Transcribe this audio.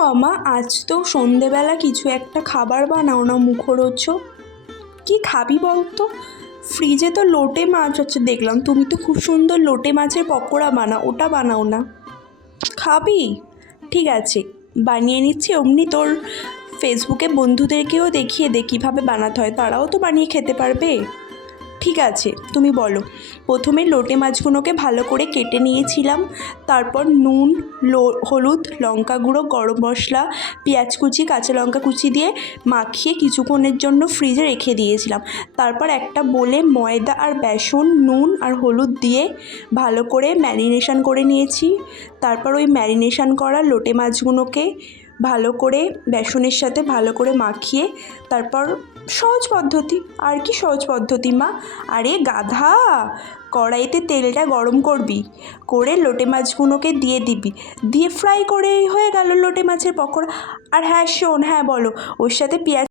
মামা, আজ তো সন্ধেবেলা কিছু একটা খাবার বানাও না, মুখরোচ। কি খাবি বল তো? ফ্রিজে তো লোটে মাছ হচ্ছে দেখলাম, তুমি তো খুব সুন্দর লোটে মাছের পকোড়া বানাও, ওটা বানাও না। খাবি? ঠিক আছে, বানিয়ে নিচ্ছি। অমনি তোর ফেসবুকে বন্ধুদেরকেও দেখিয়ে দে কীভাবে বানাতে হয়, তারাও তো বানিয়ে খেতে পারবে। ঠিক আছে, তুমি বলো। প্রথমে লোটে মাছগুলোকে ভালো করে কেটে নিয়েছিলাম, তারপর নুন, হলুদ, লঙ্কা গুঁড়ো, গরম মশলা, পেঁয়াজ কুচি, কাঁচা লঙ্কা কুচি দিয়ে মাখিয়ে কিছুক্ষণের জন্য ফ্রিজে রেখে দিয়েছিলাম। তারপর একটা বোলে ময়দা আর বেসন, নুন আর হলুদ দিয়ে ভালো করে ম্যারিনেশন করে নিয়েছি। তারপর ওই ম্যারিনেশন করা লোটে মাছগুলোকে ভালো করে বেসনের সাথে ভালো করে মাখিয়ে, তারপর সহজ পদ্ধতি। আর কি সহজ পদ্ধতি মা? আরে গাধা, কড়াইতে তেলটা গরম করবি, করে লোটে মাছগুলোকে দিয়ে দিবি, দিয়ে ফ্রাই করেই হয়ে গেল লোটে মাছের পকোড়া। আর হ্যাঁ শোন, হ্যাঁ বলো, ওর সাথে পেঁয়াজ